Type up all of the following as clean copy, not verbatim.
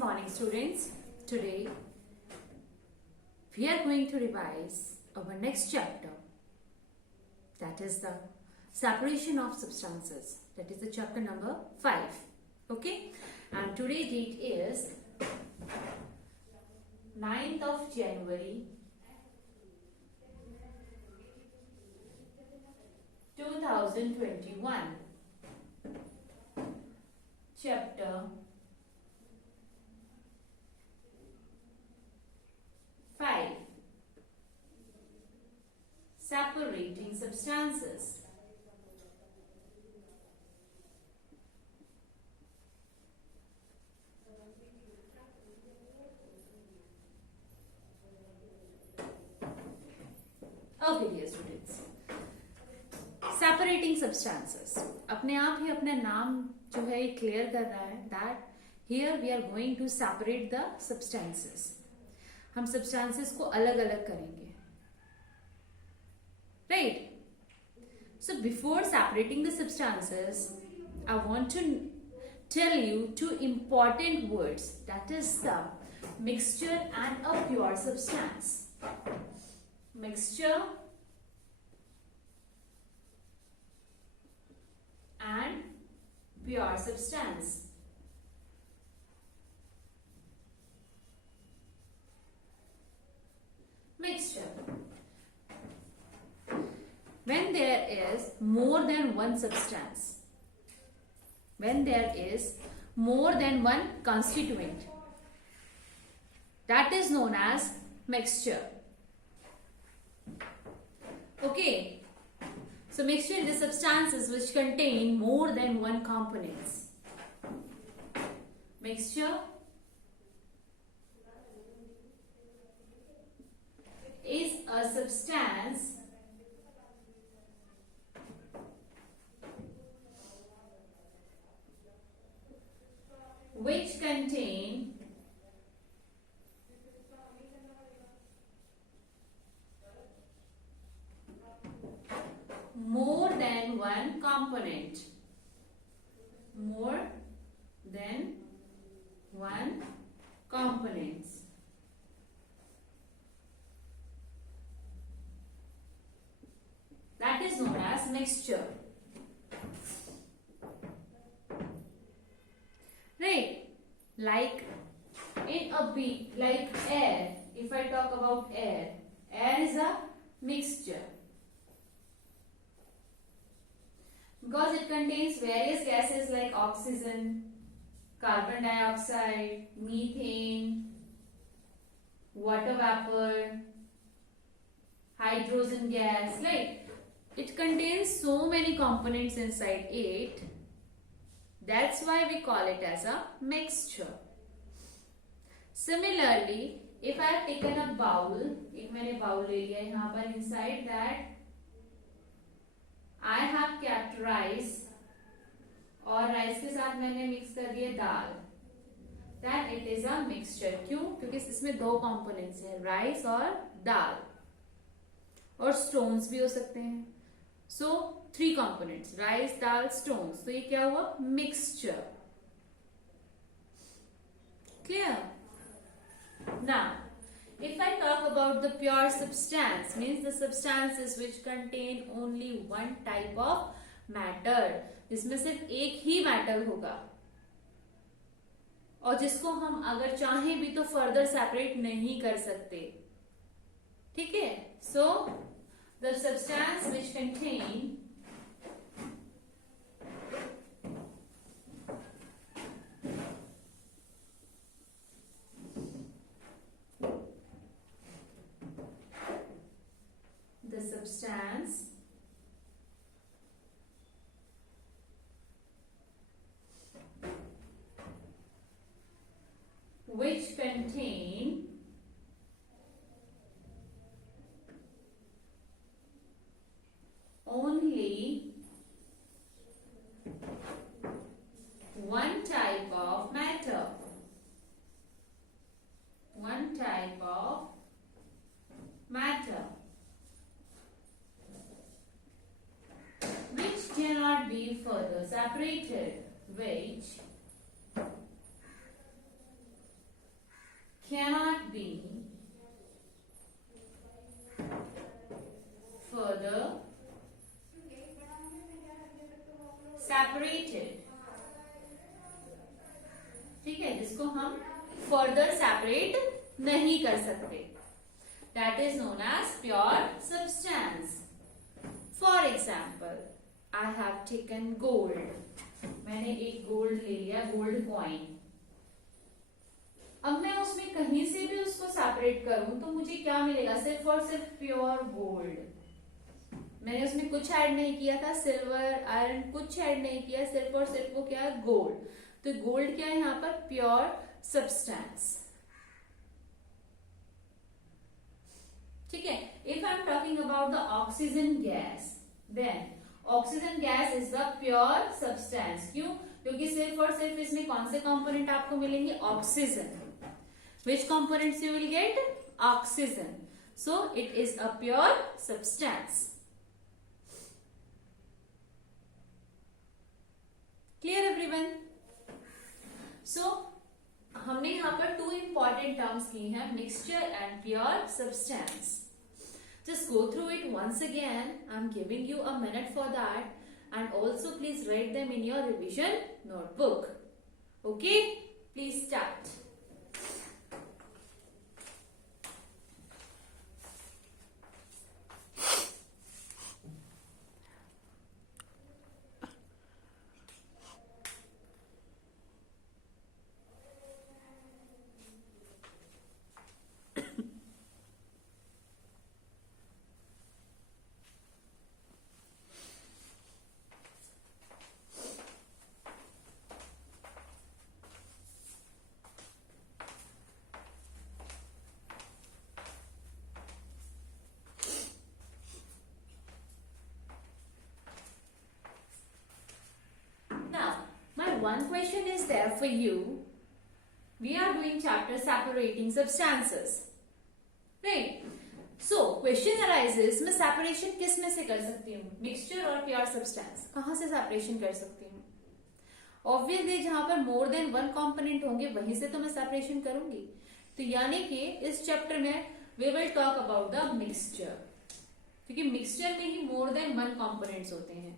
morning, students. Today we are going to revise our next chapter, that is the separation of substances. That is the chapter number 5. Okay, and today date is 9th of January 2021. Chapter 5. Separating substances. Okay, dear students. Separating substances. अपने आप ही अपना नाम जो है क्लियर कर रहा है that here we are going to separate the substances. हम substances को अलग अलग करेंगे. Right? So before separating the substances, I want to tell you two important words. That is the mixture and a pure substance. Mixture and pure substance. Mixture. When there is more than one substance, when there is more than one constituent, that is known as mixture. Okay. So mixture is the substances which contain more than one components. Mixture is a substance which contain more than one component. More than one components. That is known as mixture. Right? Like in a bee, like air. If I talk about air, air is a mixture. Because it contains various gases like oxygen, carbon dioxide, methane, water vapor, hydrogen gas. Like it contains so many components inside it. That's why we call it as a mixture. Similarly, if I have taken a bowl, एक मैंने bowl ले लिया यहाँ पर, inside that I have kept rice और rice के साथ मैंने mix कर दिया दाल. Then it is a mixture. क्यों? क्योंकि इसमें दो components हैं, rice और दाल. और stones भी हो सकते हैं. So 3 components, rice, dal, stones. तो ये क्या हुआ? Mixture. Clear? Now, if I talk about the pure substance, means the substances which contain only one type of matter, जिसमें सिर्फ एक ही matter होगा और जिसको हम अगर चाहें भी तो further separate नहीं कर सकते. ठीक है? So the substance which contain which contain only one type of matter. One type of matter. Which cannot be further separated. Which cannot be further separated. ठीक है, जिसको हम फर्दर सेपरेट नहीं कर सकते, that is known as pure substance. For example, I have taken gold. मैंने एक गोल्ड ले लिया, गोल्ड कॉइन. अब मैं उसमें कहीं से भी उसको सेपरेट करूं तो मुझे क्या मिलेगा? सिर्फ और सिर्फ प्योर गोल्ड. मैंने उसमें कुछ ऐड नहीं किया था, सिल्वर आयरन कुछ ऐड नहीं किया, सिर्फ और सिर्फ वो क्या है? गोल्ड. तो गोल्ड क्या है यहाँ पर? Pure substance. ठीक है. If I am talking about the oxygen gas, then oxygen gas is the pure substance. क्यों? क्योंकि सिर्फ और सिर्फ इसमें कौन से कंपोनेंट आपको मिलेंगे? Oxygen. Which components you will get? Oxygen. So it is a pure substance. Clear everyone? So हमने यहाँ पर two important terms की हैं, mixture and pure substance. Just go through it once again. I'm giving you a minute for that, and also please write them in your revision notebook. Okay? Please start. One question is there for you. We are doing chapter separating substances, right? So question arises, मैं separation किस में से कर सकती हूँ? Mixture और pure substance कहाँ से separation कर सकती हूँ? Obviously जहाँ पर more than one component होंगे वहीं से तो मैं separation करूंगी. तो यानी कि इस चैप्टर में we will talk about the mixture, क्योंकि mixture में ही more than one components होते हैं,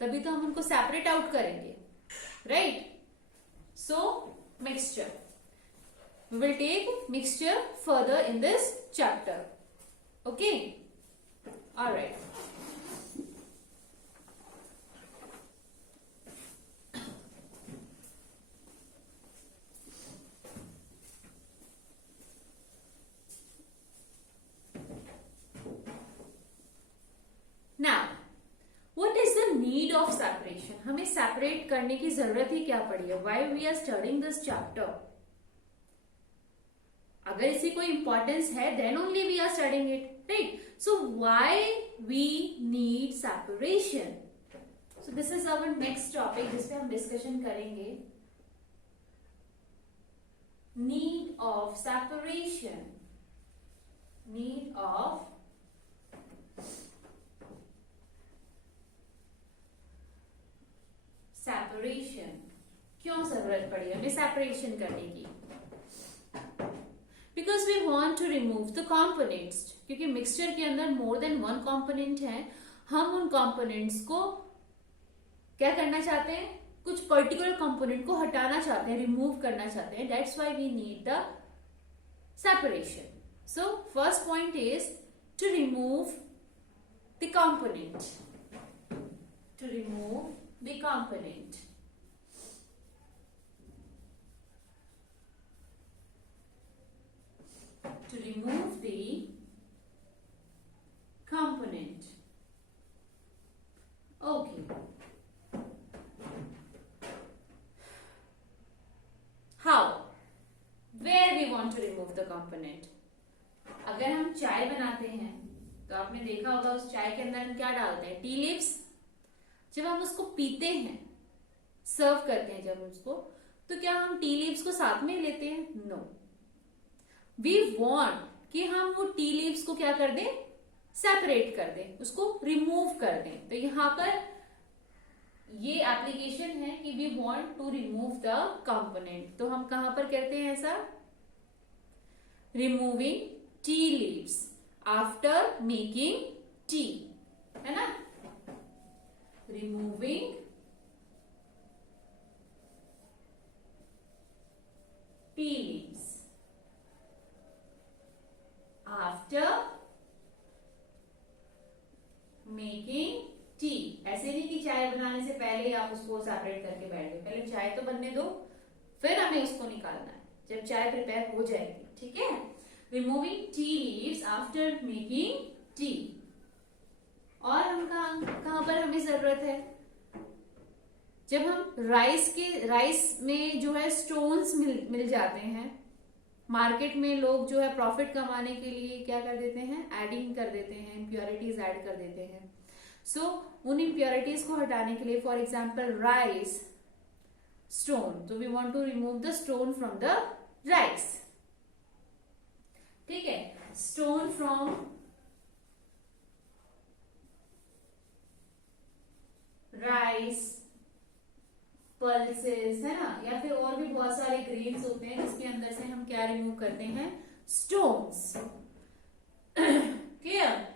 तभी तो हम उनको separate out करेंगे. Right? So mixture, we will take mixture further in this chapter. Okay? All right. Now, what is the need of separation? हमें separate करने की जरूरत ही क्या पड़ी है? Why we are studying this chapter? अगर इसी कोई importance है, then only we are studying it, right? So why we need separation? So this is our next topic, जिस पे हम discussion करेंगे. Need of separation. Need of separation. क्यों जरूरत पड़ी हमें सेपरेशन करने की? Because we want to remove the components. क्योंकि मिक्सचर के अंदर मोर देन वन कॉम्पोनेंट है, हम उन कॉम्पोनेंट्स को क्या करना चाहते हैं? कुछ पर्टिकुलर कॉम्पोनेंट को हटाना चाहते हैं, रिमूव करना चाहते हैं. That's why we need the separation. So first point is to remove the component. To remove the component. To remove the component. Okay. How? Where we want to remove the component? अगर हम चाय बनाते हैं तो आपने देखा होगा उस चाय के अंदर हम क्या डालते हैं? Tea leaves. जब हम उसको पीते हैं, सर्व करते हैं जब उसको, तो क्या हम टी लीव्स को साथ में लेते हैं? नो. वी वॉन्ट कि हम वो टी लीव्स को क्या कर दें? सेपरेट कर दें, उसको रिमूव कर दें. तो यहां पर ये एप्लीकेशन है कि we want to remove the component. तो हम कहां पर करते हैं ऐसा? Removing tea leaves after making tea, है ना, removing tea leaves after making tea. ऐसे नहीं कि चाय बनाने से पहले ही आप उसको सेपरेट करके बैठ गए, पहले चाय तो बनने दो, फिर हमें उसको निकालना है जब चाय प्रिपेयर हो जाएगी, ठीक है। Removing tea leaves after making T. और हम कहां पर हमें जरूरत है, जब हम राइस में जो है स्टोन्स मिल जाते हैं मार्केट में, लोग जो है प्रॉफिट कमाने के लिए क्या कर देते हैं, एडिंग कर देते हैं, इम्प्योरिटीज ऐड कर देते हैं। सो उन इम्प्योरिटीज को हटाने के लिए, फॉर एग्जाम्पल राइस स्टोन, तो we want to remove the stone from the rice, ठीक है, स्टोन फ्रॉम राइस, पल्सेस, है ना, या फिर और भी बहुत सारे ग्रेन्स होते हैं जिसके अंदर से हम क्या रिमूव करते हैं, stones, clear.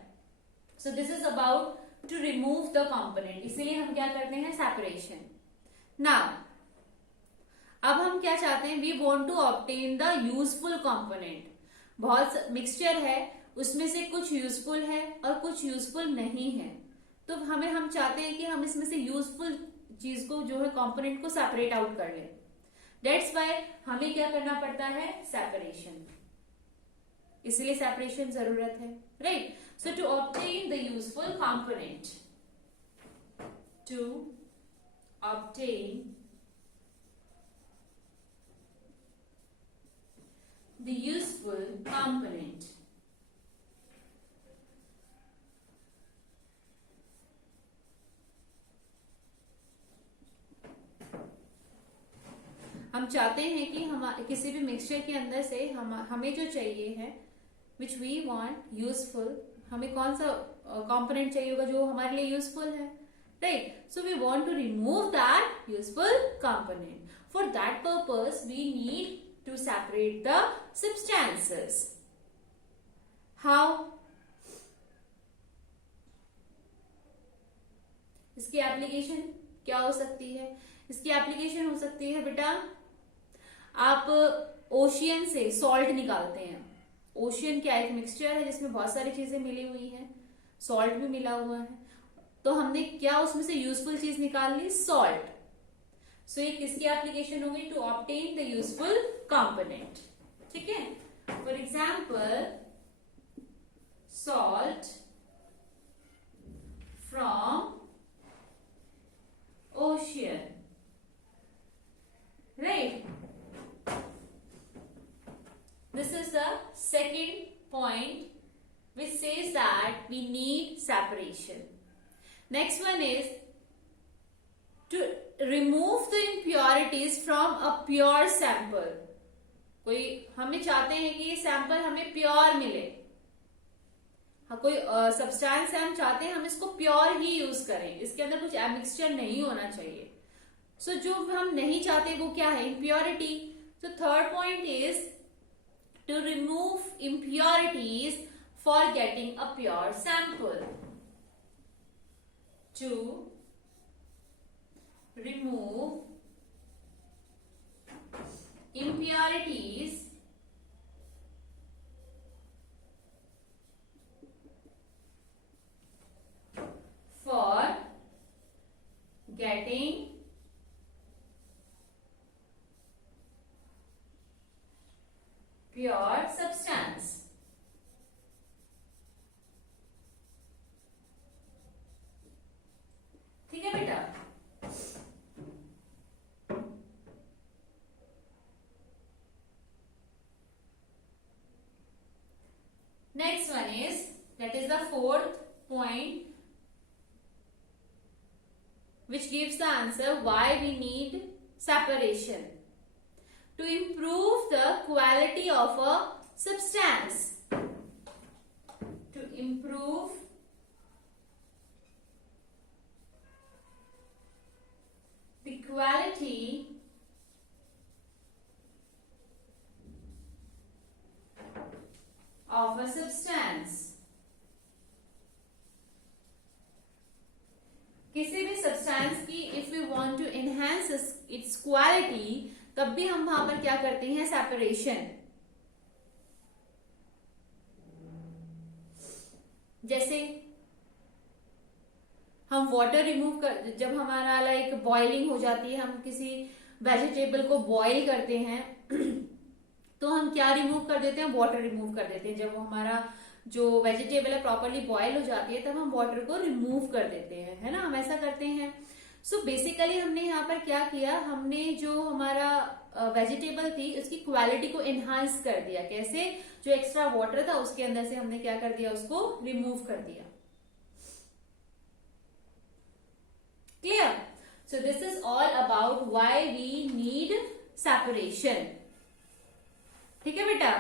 So this is about to remove the component, इसीलिए हम क्या करते हैं, सेपरेशन। नाउ अब हम क्या चाहते हैं, we want to obtain the useful component. बहुत मिक्सचर है, उसमें से कुछ यूजफुल है और कुछ यूजफुल नहीं है, तो हम चाहते हैं कि हम इसमें से यूजफुल चीज को जो है कंपोनेंट को सेपरेट आउट कर लें। दैट्स व्हाई हमें क्या करना पड़ता है, सेपरेशन, इसलिए सेपरेशन जरूरत है, right. So to obtain the useful component, to obtain the useful component, हम चाहते हैं कि हम किसी भी मिक्सचर के अंदर से हमें जो चाहिए है, विच वी वांट यूजफुल, हमें कौन सा कंपोनेंट चाहिए होगा जो हमारे लिए यूजफुल है, right. So we want to remove that useful component. For that purpose we need to separate the substances. How? इसकी एप्लीकेशन क्या हो सकती है, इसकी एप्लीकेशन हो सकती है बेटा, आप ओशियन से सॉल्ट निकालते हैं। ओशियन क्या एक मिक्सचर है जिसमें बहुत सारी चीजें मिली हुई हैं, सॉल्ट भी मिला हुआ है, तो हमने क्या उसमें से यूजफुल चीज निकाल ली, सॉल्ट। सो ये किसकी एप्लीकेशन होगी, to obtain the useful component, ठीक है। For example salt from ocean, right? This is the second point which says that we need separation. Next one is to remove the impurities from a pure sample. कोई हमें चाहते हैं कि ये सैंपल हमें प्योर मिले, कोई सब्सटेंस है हम चाहते हैं हम इसको प्योर ही यूज करें, इसके अंदर कुछ एमिक्सचर नहीं होना चाहिए। सो जो हम नहीं चाहते वो क्या है, इम्प्योरिटी। तो third point is to remove impurities for getting a pure sample, to remove impurities for getting pure substance. ठीक है बेटा, next one is, that is the fourth point which gives the answer why we need separation, to improve the quality of a substance, to improve the quality substance की if we want to enhance its quality, तब भी हम वहां पर क्या करते हैं, सेपरेशन। जैसे हम वाटर रिमूव कर, जब हमारा लाइक बॉइलिंग हो जाती है, हम किसी वेजिटेबल को बॉईल करते हैं तो हम क्या रिमूव कर देते हैं, वाटर रिमूव कर देते हैं। जब वो हमारा जो वेजिटेबल है प्रॉपरली बॉयल हो जाती है तब हम वाटर को रिमूव कर देते हैं, है ना, हम ऐसा करते हैं। सो बेसिकली हमने यहाँ पर क्या किया, हमने जो हमारा वेजिटेबल थी उसकी क्वालिटी को एनहांस कर दिया। कैसे, जो एक्स्ट्रा वाटर था उसके अंदर से हमने क्या कर दिया, उसको रिमूव कर दिया। Clear? So this is all about why we need separation. ठीक है बेटा,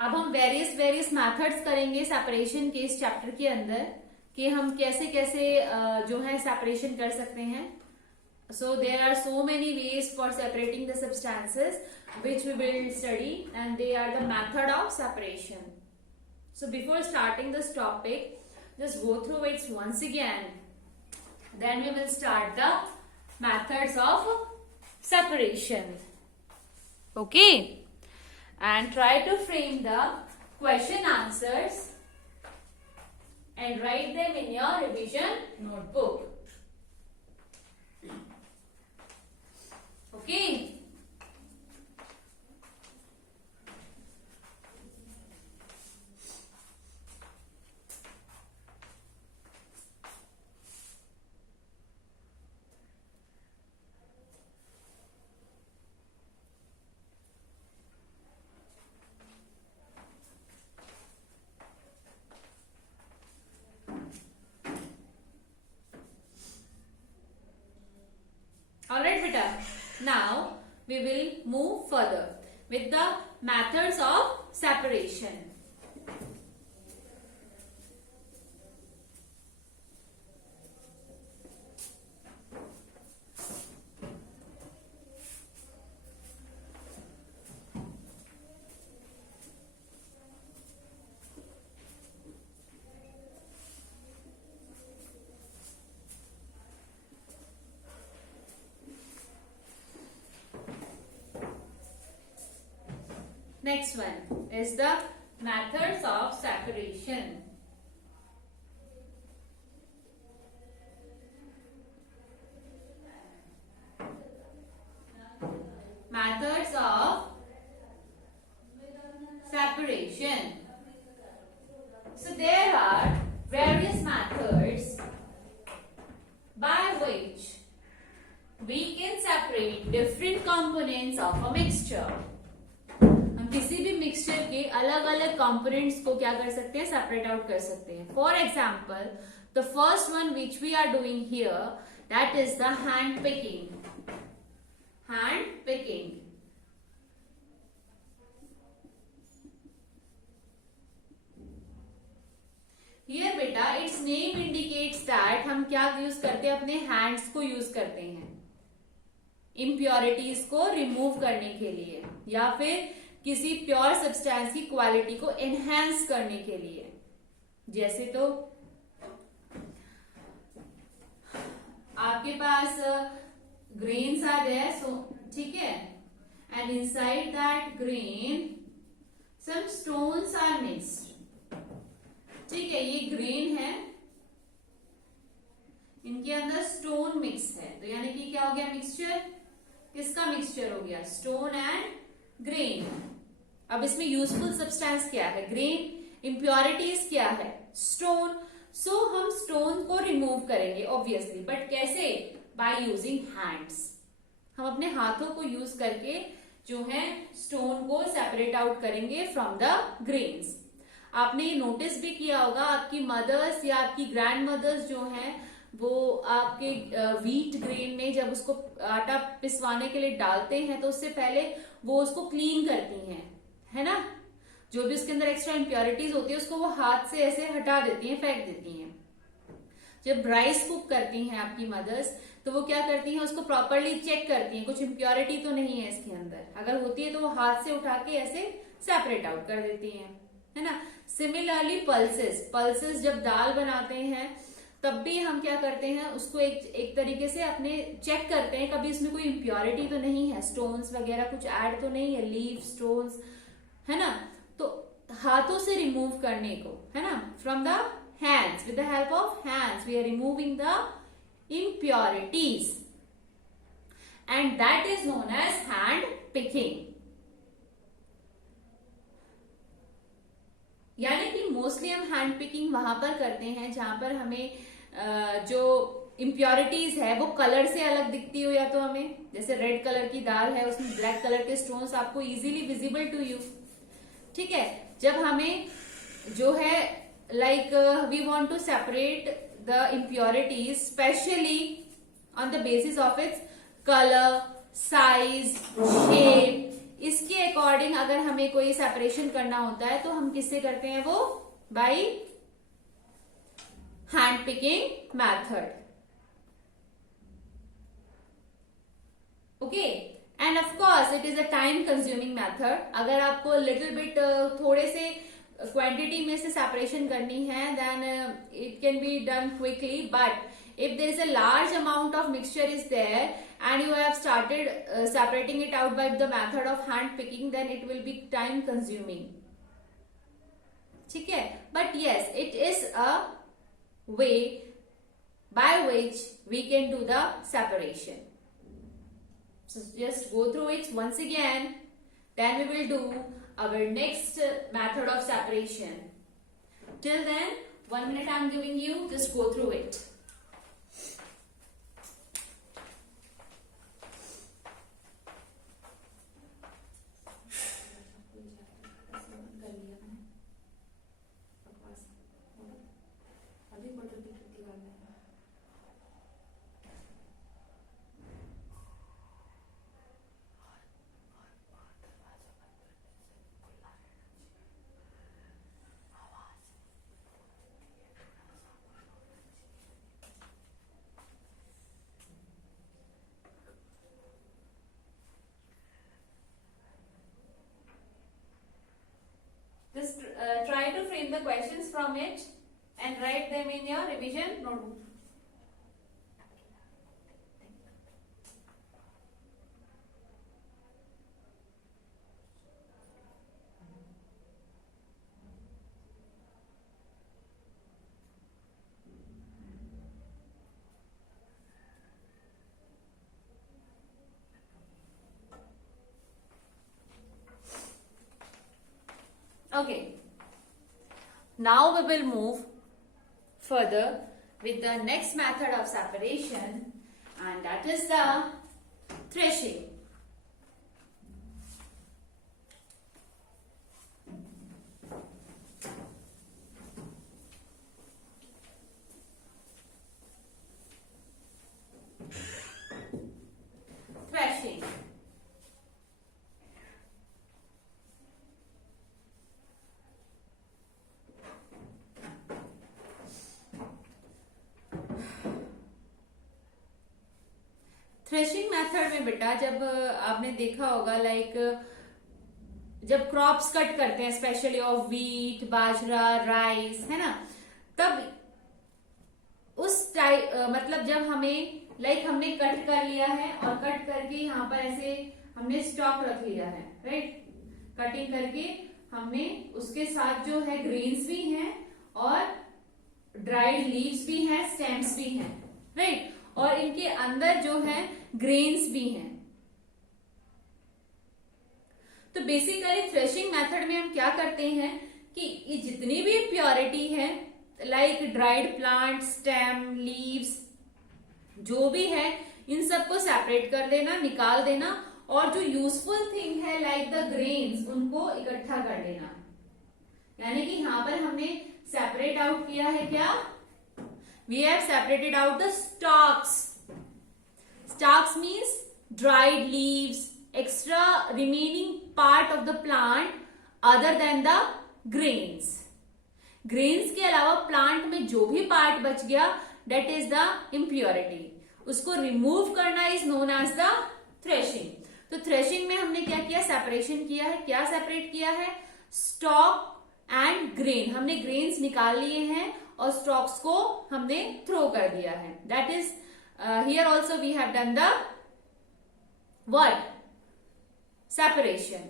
अब हम वेरियस मेथड्स करेंगे सेपरेशन के इस चैप्टर के अंदर, कि हम कैसे कैसे जो है सेपरेशन कर सकते हैं। So there are so many ways for separating the substances which we will study, and they are the method of separation. So before starting this topic, just go through it once again, then we will start the methods of separation. Okay, and try to frame the question answers and write them in your revision notebook. Okay. Alright beta, now we will move further with the methods of separation. Next one is the methods of separation. Methods of separation. So there are various methods by which we can separate different components of a mixture. किसी भी मिक्सचर के अलग अलग कंपोनेंट्स को क्या कर सकते हैं, सेपरेट आउट कर सकते हैं। For example, the first one which we are doing here, that is the hand picking. Hand picking, here बेटा इट्स नेम इंडिकेट्स दैट हम क्या यूज करते हैं, अपने हैंड्स को यूज करते हैं इम्प्योरिटीज को रिमूव करने के लिए, या फिर किसी प्योर सब्सटेंस की क्वालिटी को एनहांस करने के लिए। जैसे तो आपके पास ग्रेन्स आर देयर, सो ठीक है, and inside that grain some stones are mixed. ठीक है, ये ग्रेन है, इनके अंदर स्टोन मिक्स है, तो यानी कि क्या हो गया, मिक्सचर। किसका मिक्सचर हो गया, स्टोन एंड ग्रेन। अब इसमें यूजफुल सब्सटेंस क्या है, ग्रेन। इम्प्योरिटीज क्या है, स्टोन। सो हम स्टोन को रिमूव करेंगे ऑब्वियसली, बट कैसे, बाय यूजिंग हैंड्स। हम अपने हाथों को यूज करके जो है स्टोन को सेपरेट आउट करेंगे फ्रॉम द ग्रेन्स। आपने ये नोटिस भी किया होगा, आपकी मदर्स या आपकी ग्रैंड मदर्स जो हैं वो आपके व्हीट ग्रेन में जब उसको आटा पिसवाने के लिए डालते हैं तो उससे पहले वो उसको क्लीन करती हैं, है ना। जो भी उसके अंदर एक्स्ट्रा इम्प्योरिटीज होती है उसको वो हाथ से ऐसे हटा देती हैं, फेंक देती हैं। जब राइस कुक करती हैं आपकी मदर्स तो वो क्या करती हैं, उसको प्रॉपरली चेक करती हैं, कुछ इम्प्योरिटी तो नहीं है इसके अंदर। अगर होती है तो वो हाथ से उठा के ऐसे सेपरेट आउट कर देती हैं, है ना। सिमिलरली पल्सेस जब दाल बनाते हैं तब भी हम क्या करते हैं, उसको एक तरीके से अपने चेक करते हैं कभी इसमें कोई इम्प्योरिटी तो नहीं है, स्टोन्स वगैरह कुछ ऐड तो नहीं है, लीफ स्टोन्स, है ना। तो हाथों से रिमूव करने को, है ना, from the hands, with the help of hands we are removing the impurities and that is known as hand picking। यानी कि मोस्टली हम हैंड पिकिंग वहां पर करते हैं जहां पर हमें जो इम्प्योरिटीज है वो कलर से अलग दिखती हो, या तो हमें जैसे रेड कलर की दाल है उसमें ब्लैक कलर के स्टोन्स आपको इजीली विजिबल टू यू, ठीक है। जब हमें जो है like we want to separate the impurities specially on the basis of its color, size, shape, इसके अकॉर्डिंग अगर हमें कोई सेपरेशन करना होता है तो हम किससे करते हैं वो, by hand picking method, okay. End of course it is a time consuming method. अगर आपको लिटिल बिट थोड़े से क्वांटिटी में से सेपरेशन करनी है then it can be done quickly, but if there is a large amount of mixture is there and you have started separating it out by the method of hand picking then it will be time consuming, ठीक है। But yes it is a way by which we can do the separation. So just go through it once again, then we will do our next method of separation. Till then, 1 minute I am giving you, just go through it. Just try to frame the questions from it and write them in your revision notebook. Okay, now we will move further with the next method of separation, and that is the threshing. Threshing. Threshing method में बेटा जब आपने देखा होगा लाइक जब crops cut करते हैं specially of wheat, बाजरा, राइस, है ना, तब उस टाइप मतलब जब हमें लाइक हमने कट कर लिया है और कट करके यहाँ पर ऐसे हमने स्टॉक रख लिया है, राइट। कटिंग करके हमने उसके साथ जो है ग्रेन्स भी हैं और ड्राइड लीव्स भी हैं, स्टेम्स भी हैं, राइट, और इनके अंदर जो है ग्रेन्स भी हैं। तो बेसिकली थ्रेशिंग मेथड में हम क्या करते हैं कि ये जितनी भी प्योरिटी है like dried plant, stem, leaves, जो भी है इन सबको सेपरेट कर देना, निकाल देना, और जो यूजफुल थिंग है लाइक द ग्रेन्स उनको इकट्ठा कर देना। यानी कि यहां पर हमने सेपरेट आउट किया है क्या, we have separated out the stalks. Stalks means dried leaves, extra remaining part of the plant other than the grains. Grains के अलावा प्लांट में जो भी पार्ट बच गया that is the impurity. उसको रिमूव करना is known as the threshing. तो थ्रेशिंग में हमने क्या किया, सेपरेशन किया है। क्या सेपरेट किया है, स्टॉक एंड ग्रेन। हमने ग्रेन्स निकाल लिए हैं और स्टॉक्स को हमने थ्रो कर दिया है. That is here also we have done the what? Separation.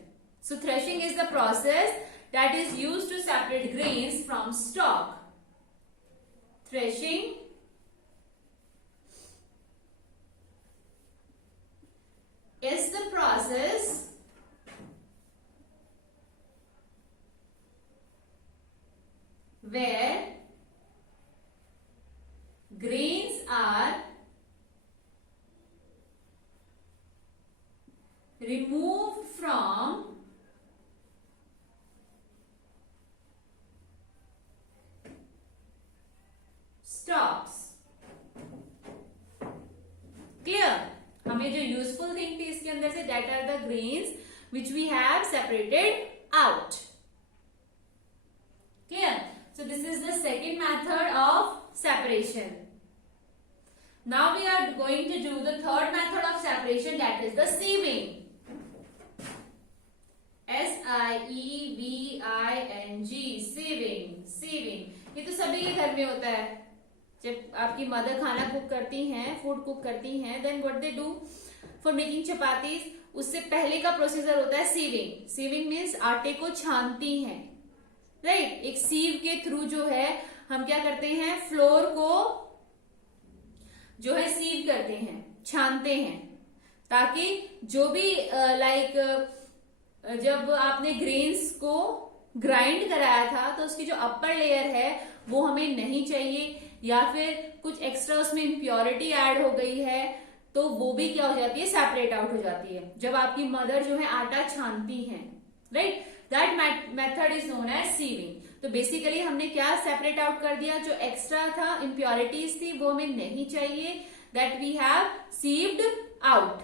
So threshing is the process that is used to separate grains from stalk. Threshing is the process where grains are removed from stalks. Clear? हमें जो useful thing थी इसके अंदर से, that are the grains which we have separated out. Clear? So this is the second method of separation. Now we are going to do the third method of separation, that is the sieving. SIEVING, sieving. sieving ये तो सभी के घर में होता है. जब आपकी मदर खाना कुक करती हैं, फूड कुक करती हैं, then what they do for making chapatis, उससे पहले का प्रोसीजर होता है सीविंग. सीविंग मीन्स आटे को छानती हैं, राइट. एक सीव के थ्रू जो है हम क्या करते हैं, फ्लोर को जो है सीव करते हैं, छानते हैं, ताकि जो भी जब आपने ग्रेन्स को ग्राइंड कराया था तो उसकी जो अपर लेयर है वो हमें नहीं चाहिए, या फिर कुछ एक्स्ट्रा उसमें इम्प्योरिटी ऐड हो गई है तो वो भी क्या हो जाती है, सेपरेट आउट हो जाती है जब आपकी मदर जो है आटा छानती हैं, right. That method is known as sieving. तो बेसिकली हमने क्या सेपरेट आउट कर दिया, जो एक्स्ट्रा था, इम्प्योरिटीज थी, वो हमें नहीं चाहिए, that we have sieved out.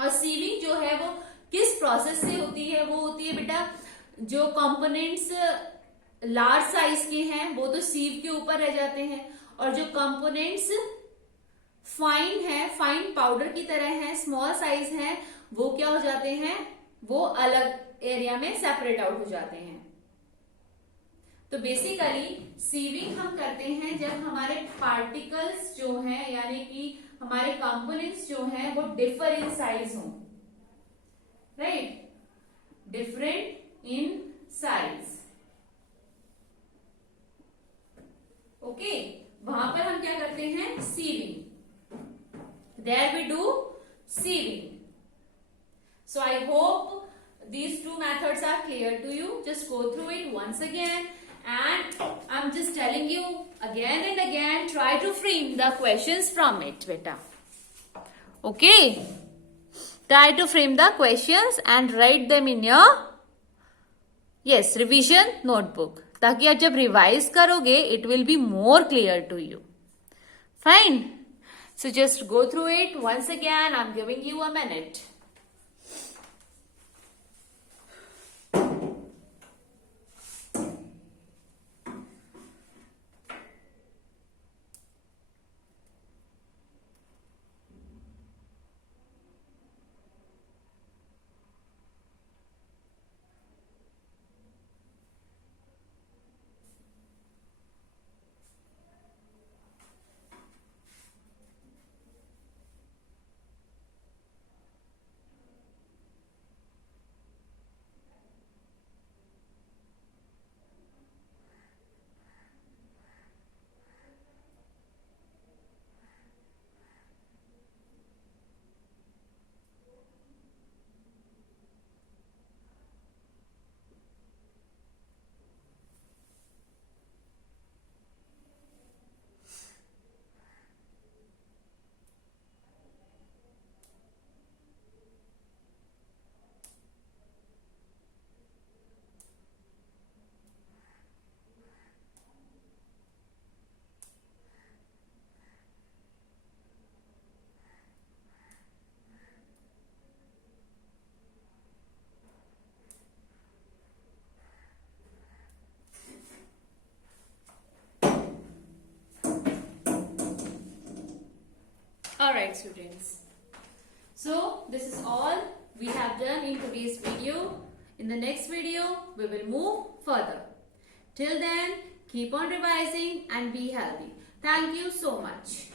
और सीविंग जो है वो किस प्रोसेस से होती है, वो होती है बेटा, जो कंपोनेंट्स लार्ज साइज के हैं वो तो सीव के ऊपर रह जाते हैं, और जो कंपोनेंट्स फाइन है, फाइन पाउडर की तरह है, स्मॉल साइज है, वो क्या हो जाते हैं, वो अलग एरिया में सेपरेट आउट हो जाते हैं. तो बेसिकली सीविंग हम करते हैं जब हमारे पार्टिकल्स जो हैं, यानी कि हमारे कंपोनेंट्स जो हैं वो डिफर इन साइज हों, right, different in size. Okay, वहां पर हम क्या करते हैं, sieving. There we do sieving. So I hope these two methods are clear to you. Just go through it once again, and I'm just telling you again and again, try to frame the questions from it, beta. Okay? Try to frame the questions and write them in your revision notebook. ताकि आप जब रिवाइज करोगे it will be more clear to you. Fine? So just go through it once again. I'm giving you a minute. Alright students, so this is all we have done in today's video. In the next video we will move further. Till then, Keep on revising and be healthy. Thank you so much.